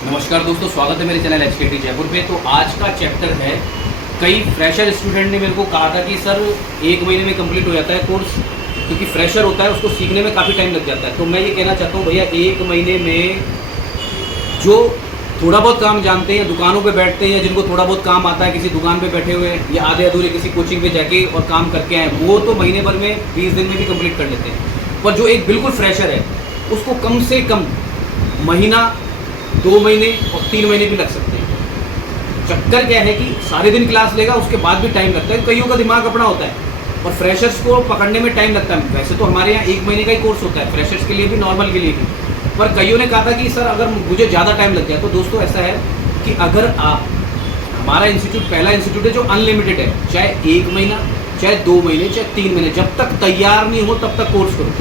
नमस्कार दोस्तों, स्वागत है मेरे चैनल एचकेटी जयपुर पे। तो आज का चैप्टर है, कई फ्रेशर स्टूडेंट ने मेरे को कहा था कि सर 1 महीने में कंप्लीट हो जाता है कोर्स, क्योंकि फ्रेशर होता है उसको सीखने में काफ़ी टाइम लग जाता है। तो मैं ये कहना चाहता हूँ भैया, 1 महीने में जो थोड़ा बहुत काम जानते हैं, दुकानों पे बैठते हैं, जिनको थोड़ा बहुत काम आता है, किसी दुकान पे बैठे हुए या आधे अधूरे किसी कोचिंग पे जाके और काम करके आए, वो तो महीने भर में 20 दिन में भी कंप्लीट कर लेते हैं। पर जो एक बिल्कुल फ्रेशर है उसको कम से कम महीना, 2 महीने और 3 महीने भी लग सकते हैं। चक्कर क्या है कि सारे दिन क्लास लेगा, उसके बाद भी टाइम लगता है। कईयों का दिमाग अपना होता है और फ्रेशर्स को पकड़ने में टाइम लगता है। वैसे तो हमारे यहाँ 1 महीने का ही कोर्स होता है, फ्रेशर्स के लिए भी, नॉर्मल के लिए भी। पर कईयों ने कहा था कि सर अगर मुझे ज़्यादा टाइम लग जाए, तो दोस्तों ऐसा है कि अगर आप, हमारा इंस्टीट्यूट पहला इंस्टीट्यूट है जो अनलिमिटेड है, चाहे 1 महीना, चाहे 2 महीने, चाहे 3 महीने, जब तक तैयार नहीं हो तब तक कोर्स करो।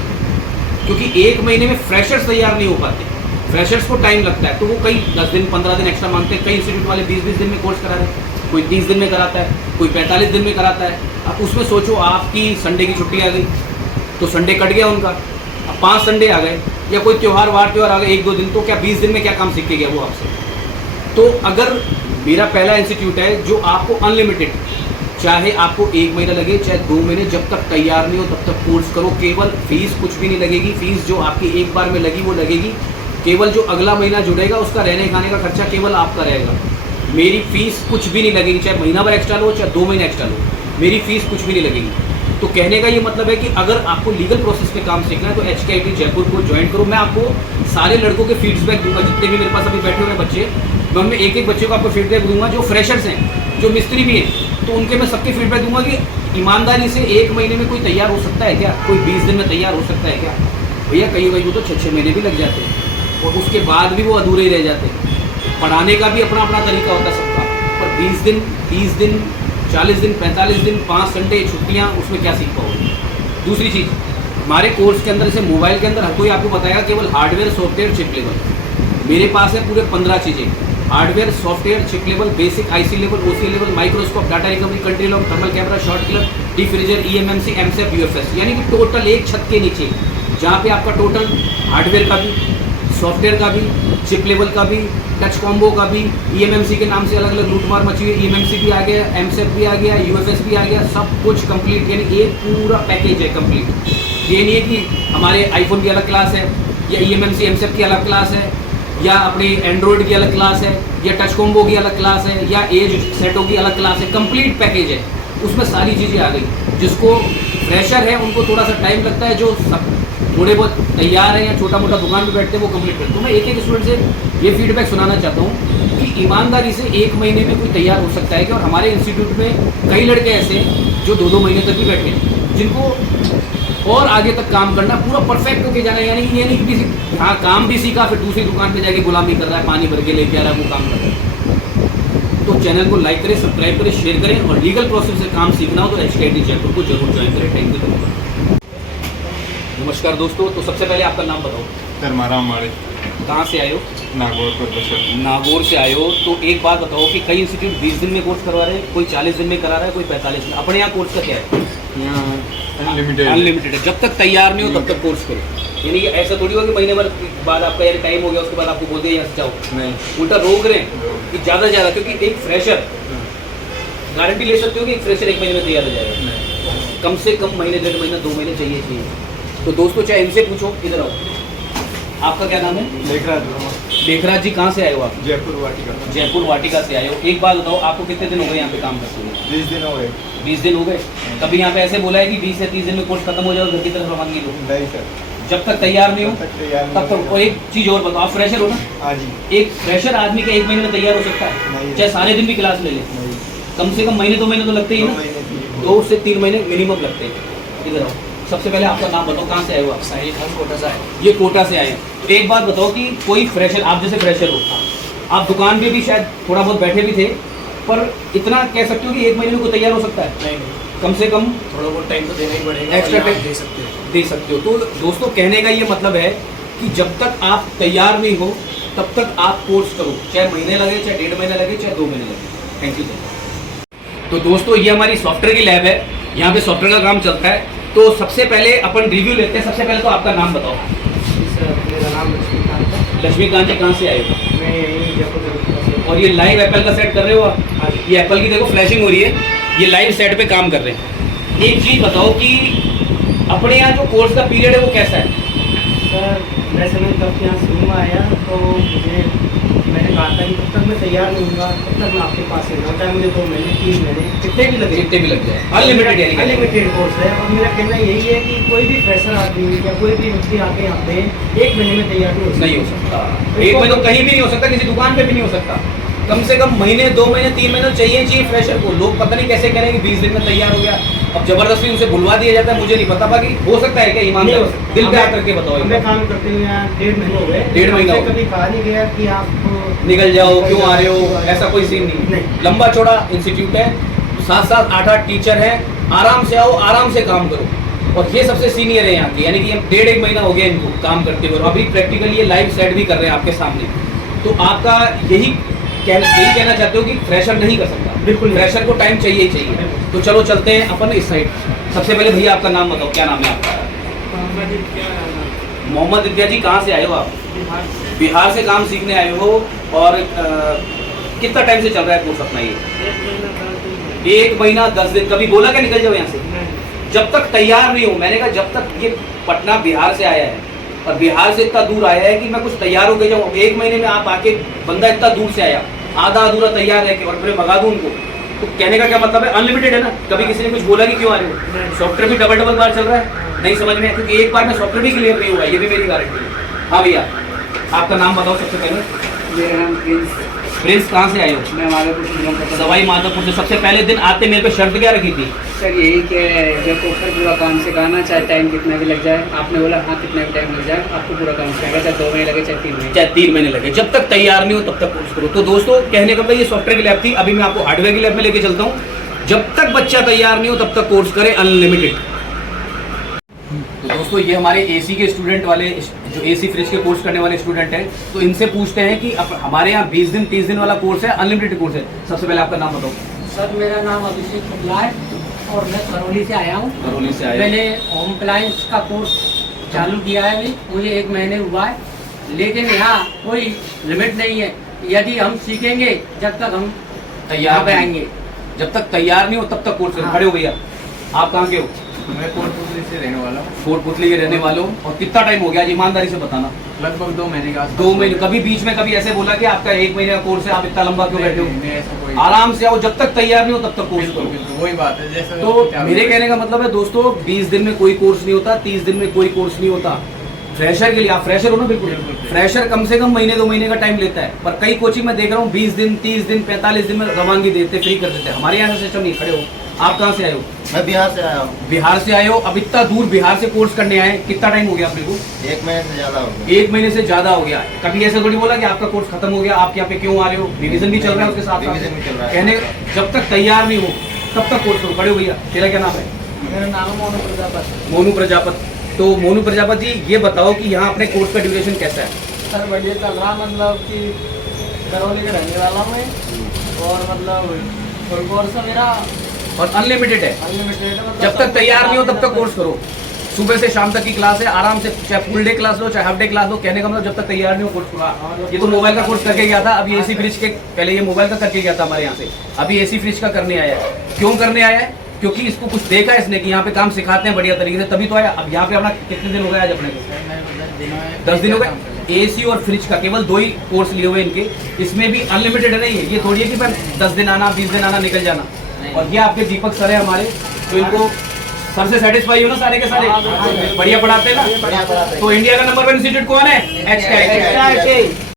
क्योंकि 1 महीने में फ्रेशर्स तैयार नहीं हो पाते, फ्रेशर्स को टाइम लगता है। तो वो कई 10 दिन 15 दिन एक्स्ट्रा मांगते हैं। कई इंस्टीट्यूट वाले 20-20 दिन में कोर्स करा रहे हैं, कोई 30 दिन में कराता है, कोई 45 दिन में कराता है। अब उसमें सोचो आपकी संडे की छुट्टी आ गई तो संडे कट गया उनका, अब 5 संडे आ गए, या कोई त्यौहार आ गए 1-2 दिन, तो क्या 20 दिन में क्या काम सीख के गया वो आपसे। तो अगर मेरा पहला इंस्टीट्यूट है जो आपको अनलिमिटेड, चाहे आपको 1 महीना लगे चाहे 2 महीने, जब तक तैयार नहीं हो तब तक कोर्स करो। केवल फीस कुछ भी नहीं लगेगी, फीस जो आपकी एक बार में लगी वो लगेगी। केवल जो अगला महीना जुड़ेगा उसका रहने खाने का खर्चा केवल आपका रहेगा। मेरी फीस कुछ भी नहीं लगेगी, चाहे महीना भर एक्स्ट्रा लो चाहे 2 महीने एक्स्ट्रा लो, मेरी फीस कुछ भी नहीं लगेगी। तो कहने का ये मतलब है कि अगर आपको लीगल प्रोसेस पे काम सीखना है तो एचकेटी जयपुर को ज्वाइन करो। मैं आपको सारे लड़कों के फीडबैक दूंगा, जितने भी मेरे पास अभी बैठे हुए बच्चे, मैं उनमें एक एक बच्चे को आपको फीडबैक दूंगा। जो फ्रेशर्स हैं, जो मिस्त्री भी हैं, तो उनके मैं सबके फीडबैक दूंगा कि ईमानदारी से 1 महीने में कोई तैयार हो सकता है क्या, कोई 20 दिन में तैयार हो सकता है क्या। भैया कई को तो 6-6 महीने भी लग जाते हैं और उसके बाद भी वो अधूरे ही रह जाते हैं। पढ़ाने का भी अपना अपना तरीका होता है सबका, पर 20 दिन, 30 दिन, 40 दिन, 45 दिन, 5 संडे छुट्टियाँ, उसमें क्या सीख पाओगे। दूसरी चीज़, हमारे कोर्स के अंदर, जैसे मोबाइल के अंदर हर कोई आपको बताएगा केवल हार्डवेयर, सॉफ्टवेयर, चिप लेवल। मेरे पास है पूरे 15 चीज़ें, hardware, software, chip level, basic IC level, OC level, microscope, data recovery, country lock, thermal camera, short killer, defreezer, EMMC, एमसेफ, यूएफएस, यानी कि टोटल एक छत के नीचे, जहाँ पे आपका टोटल हार्डवेयर का भी, सॉफ्टवेयर का भी, चिप लेवल का भी, टच कॉम्बो का भी, ईएमएमसी के नाम से अलग अलग लूटमार मची हुई, ईएमएमसी भी आ गया, एमसेफ भी आ गया, यूएफएस भी आ गया, सब कुछ कंप्लीट, यानी एक पूरा पैकेज है कंप्लीट। ये नहीं है कि हमारे आईफोन की अलग क्लास है, या ईएमएमसी एमसेफ की अलग क्लास है, या अपनी एंड्रॉयड की अलग क्लास है, या टच कॉम्बो की अलग क्लास है, या एज सेटों की अलग क्लास है। कंप्लीट पैकेज है, उसमें सारी चीज़ें आ गई। जिसको फ्रेशर है उनको थोड़ा सा टाइम लगता है, जो सब थोड़े बहुत तैयार हैं या छोटा मोटा दुकान पे बैठते हैं वो कंप्लीट करते हैं। तो मैं एक एक स्टूडेंट से ये फीडबैक सुनाना चाहता हूँ कि ईमानदारी से 1 महीने में कोई तैयार हो सकता है क्या। और हमारे इंस्टीट्यूट में कई लड़के ऐसे हैं जो 2-2 महीने तक भी बैठे हैं, जिनको और आगे तक काम करना, पूरा परफेक्ट होके जाना है। यानी कि ये नहीं कि किसी, हाँ काम भी सीखा फिर दूसरी दुकान पर जाके गुलामी कर रहा है, पानी भर के लेके आ रहा है, वो काम कर रहा है। तो चैनल को लाइक करें, सब्सक्राइब करें, शेयर करें, और लीगल प्रोसेस से काम सीखना हो तो एचकेटी जयपुर को जरूर ज्वाइन करें। Thank you. नमस्कार दोस्तों, तो सबसे पहले आपका नाम बताओ। धर्माराम माड़े। कहाँ से आए हो? नागौर पर। नागौर से आए हो। तो एक बात बताओ कि कई इंस्टीट्यूट 20 दिन में कोर्स करवा रहे हैं, कोई 40 दिन में करा रहा है, कोई 45 में। अपने यहाँ कोर्स का क्या है? यहाँ अनलिमिटेड है। जब तक तैयार नहीं हो तब तक कोर्स करो। यानी कि ऐसा थोड़ी हो कि महीने भर बाद आपका यानी टाइम हो गया उसके बाद आपको बोल दिया यहाँ से जाओ, नहीं, उल्टा रोक रहे हैं कि ज़्यादा से ज़्यादा। क्योंकि एक फ्रेशर गारंटी ले सकते हो कि एक फ्रेशर 1 महीने में तैयार हो जाएगा, कम से कम महीने, 1.5 महीना, 2 महीने चाहिए। तो दोस्तों चाहे इनसे पूछो, इधर आओ, आपका क्या नाम है? लेखराज जी। कहाँ से आए हो आप? जयपुर वाटिका। जयपुर वाटिका से आए हो। एक बात बताओ, आपको कितने दिन हो गए यहाँ पे काम करते हुए? 20 दिन हो गए। 20 दिन हो गए। कभी यहाँ पे ऐसे बोला है कि 20 या 30 दिन में कोर्स खत्म हो जाए और घर की तरफ रवानगी लो? नहीं सर, जब तक तैयार नहीं हो तब तक। और एक चीज़ और बताओ, आप फ्रेशर हो ना? हाँ जी। एक फ्रेशर आदमी का 1 महीने में तैयार हो सकता है? चाहे सारे दिन भी क्लास ले ले, कम से कम महीने 2 महीने तो लगते ही ना, 2 से 3 महीने मिनिमम लगते हैं। इधर आओ, सबसे पहले आपका नाम बताओ, कहाँ से आए हो आप? साहिल खान, कोटा से आए। ये कोटा से आए हैं। तो एक बात बताओ कि कोई फ्रेशर, आप जैसे फ्रेशर हो, आप दुकान पे भी शायद थोड़ा बहुत बैठे भी थे, पर इतना कह सकते हो कि 1 महीने में कोई तैयार हो सकता है? नहीं, कम से कम थोड़ा बहुत टाइम तो देना ही पड़ेगा, एक्स्ट्रा टाइम दे सकते हो। तो दोस्तों कहने का ये मतलब है कि जब तक आप तैयार नहीं हो तब तक आप कोर्स करो, चाहे महीने लगे, चाहे 1.5 महीने लगे, चाहे 2 महीने लगे। Thank you sir. तो दोस्तों ये हमारी सॉफ्टवेयर की लैब है, यहाँ पे सॉफ्टवेयर का काम चलता है। तो सबसे पहले अपन रिव्यू लेते हैं। सबसे पहले तो आपका नाम बताओ। सर मेरा नाम लक्ष्मीकांत है। लक्ष्मीकांत जी, कहाँ से आए हो? मैं हैं यही जयपुर। और ये लाइव एप्पल का सेट कर रहे हो आप? हाँ जी। ये एप्पल की देखो फ्लैशिंग हो रही है, ये लाइव सेट पे काम कर रहे हैं। एक चीज़ बताओ कि अपने यहाँ जो कोर्स का पीरियड है वो कैसा है? सर वैसे मैं कब यहाँ शुरू में आया तो मैंने कहा था कि जब तक मैं तैयार नहीं होऊंगा तब तक मैं आपके पास रहूँगा, चाहे मुझे 2 महीने 3 महीने कितने भी लगे। कितने भी लग जाए, अनलिमिटेड यानी कि। अनलिमिटेड कोर्स है। और मेरा कहना यही है कि कोई भी फ्रेशर आदमी या कोई भी व्यक्ति आके यहाँ पे 1 महीने में तैयार नहीं हो सकता। एक महीने तो कहीं भी नहीं हो सकता, किसी दुकान पे भी नहीं हो सकता। कम से कम महीने, 2 महीने, 3 महीने चाहिए फ्रेशर को। लोग पता नहीं कैसे करेंगे 20 दिन में तैयार हो गया, अब जबरदस्ती उनसे बुलवा दिया जाता है। मुझे नहीं पता, बाकी हो सकता है क्या ईमानदार दिल पे हाथ रख के बताओ। मैं काम करते हुए यहाँ 1.5 महीने हो गए। 1.5 महीना हो हमसे कभी कहा नहीं गया कि आप निकल जाओ, क्यों आ रहे हो, ऐसा कोई सीन नहीं। लंबा चौड़ा इंस्टीट्यूट है, 7-7, 8-8 टीचर हैं, आराम से आओ, आराम से काम करो। और ये सबसे सीनियर है यहाँ के, यानी कि 1.5-1 महीना हो गया इनको काम करते हुए, और अभी प्रैक्टिकली ये लाइव सेट भी कर रहे हैं आपके सामने। तो आपका यही कहना चाहते हो कि फ्रेशर नहीं कर सकता? बिल्कुल, फ्रेशर को टाइम चाहिए ही चाहिए। तो चलो चलते हैं अपन इस साइड। सबसे पहले भैया आपका नाम बताओ, क्या नाम है आपका? मोहम्मद इत्या जी, कहाँ से आए हो आप? बिहार से काम सीखने आए हो। और कितना टाइम से चल रहा है कोर्स अपना ये? 1 महीना 10 दिन। कभी बोला क्या निकल जाओ यहाँ से? जब तक तैयार नहीं हो, मैंने कहा जब तक ये पटना बिहार से आया है और बिहार से इतना दूर आया है कि मैं कुछ तैयार हो गई जाऊँ, 1 महीने में आप आके, बंदा इतना दूर से आया आधा अधूरा तैयार है कि और फिर भगा दूँ उनको, तो कहने का क्या मतलब है? अनलिमिटेड है ना। कभी किसी ने कुछ बोला कि क्यों आ रहे हो? सॉफ्टवेयर भी डबल बार चल रहा है, नहीं समझ में, क्योंकि एक बार में सॉफ्टवेयर भी क्लियर नहीं हुआ है, ये भी मेरी गारंटी है। हाँ भैया, आपका नाम बताओ सबसे पहले। मेरा नाम प्रिंस। प्रिंस, कहाँ से आए हो? मैं माधोपुर सवाई माधोपुर से। सबसे पहले दिन आते मेरे पे शर्त क्या रखी थी? सर यही कि जब पोखर पूरा काम सिखाना, चाहे टाइम कितना भी लग जाए। आपने बोला हाँ कितना भी टाइम लग जाए, आपको पूरा काम सिखाएगा, चाहे 2 महीने लगे चाहे 3 महीने। चाहे 3 महीने लगे, जब तक तैयार नहीं हो तब तक कोर्स करो। तो दोस्तों कहने का मतलब ये सॉफ्टवेयर की लैब थी, अभी मैं आपको हार्डवेयर की लैब में लेके चलता हूँ। जब तक बच्चा तैयार नहीं हो तब तक कोर्स करे अनलिमिटेड। तो दोस्तों ये हमारे एसी के स्टूडेंट वाले, जो एसी फ्रिज के कोर्स करने वाले स्टूडेंट हैं, तो इनसे पूछते हैं कि हमारे यहाँ 20 दिन 30 दिन वाला कोर्स है, अनलिमिटेड कोर्स है। सबसे पहले आपका नाम बताओ। सर मेरा नाम अभिषेक शुक्ला है और मैं करौली से आया हूँ। करौली से आए। मैंने होम अप्लायंस का कोर्स चालू किया है, अभी मुझे 1 महीने हुआ है, लेकिन यहाँ कोई लिमिट नहीं है। यदि हम सीखेंगे जब तक हम तैयार पे आएंगे, जब तक तैयार नहीं हो तब तक कोर्स करो। खड़े हो भैया, आप कहाँ के हो? मैं कोटपुतली से रहने वाला हूँ। कोटपुतली के रहने वाले हो। और कितना टाइम हो गया आज, ईमानदारी से बताना? लगभग 2 महीने का। 2 महीने। कभी बीच में कभी ऐसे बोला कि आपका 1 महीने का कोर्स है, आप इतना लंबा क्यों बैठे हो? नहीं, ऐसा कोई आराम से आओ, जब तक तैयार नहीं हो तब तक कोर्स बिल्कुल, करो। बिल्कुल, वही बात है। जैसे तो मेरे कहने का मतलब है दोस्तों, 20 दिन में कोई कोर्स नहीं होता, 30 दिन में कोई कोर्स नहीं होता। फ्रेशर के लिए, आप फ्रेशर हो ना? बिल्कुल। फ्रेशर कम से कम महीने 2 महीने का टाइम लेता है, पर कई कोचिंग में देख रहा हूँ 20 दिन 30 दिन 45 दिन में रवानगी देते, फ्री कर देते हैं। हमारे यहाँ सिस्टम नहीं। खड़े हो, आप कहाँ से आए हो? मैं बिहार से आया हूँ। बिहार से आए हो। अब इतना दूर बिहार से कोर्स करने आए, कितना टाइम हो गया अपने को? 1 महीने से ज्यादा हो गया। 1 महीने से ज्यादा हो गया। कभी ऐसा थोड़ी बोला कि आपका कोर्स खत्म हो गया, आप यहाँ पे क्यों आ रहे हो? रिवीजन भी चल रहा है उसके साथ। रिवीजन भी चल रहा है। कहने जब तक तैयार नहीं हो तब तक कोर्स करो। खड़े हो भैया, तेरा क्या नाम है? मेरा नाम है मोनू प्रजापति। मोनू प्रजापति। तो मोनू प्रजापति जी, ये बताओ कि यहाँ अपने कोर्स का ड्यूरेशन कैसा है? सर बढ़िया चल रहा, मतलब कि करौली का रहने वाला हूँ मैं, और मतलब फुल कोर्स है मेरा और अनलिमिटेड है। अनलिमिटेड है। मतलब जब तक तैयार नहीं हो तब तक कोर्स करो। सुबह से शाम तक की क्लास है, आराम से, चाहे फुल डे क्लास लो चाहे हाफ डे क्लास लो। कहने का मतलब जब तक तैयार नहीं हो कोर्स करो। ये तो मोबाइल का कोर्स करके गया था, अभी एसी फ्रिज के, पहले ये मोबाइल का करके गया था हमारे यहाँ से, अभी एसी फ्रिज का करने आया है। क्यों करने आया है? क्योंकि इसको कुछ देखा है इसने कि यहाँ पे काम सिखाते हैं बढ़िया तरीके से, तभी तो आया। अब यहाँ पे अपना कितने दिन हो गए आज अपने को? 10 दिन हो गए। एसी और फ्रिज का केवल 2 ही कोर्स लिए हुए इनके। इसमें भी अनलिमिटेड नहीं है, ये थोड़ी है कि मैं 10 दिन आना 20 दिन आना निकल जाना। और ये आपके दीपक सर है हमारे, तो इनको सर से सेटिस्फाई हो ना सारे के सारे? बढ़िया पढ़ाते हैं ना? बढ़िया पढ़ाते हैं। तो इंडिया का नंबर 1 इंस्टीट्यूट कौन है? HK।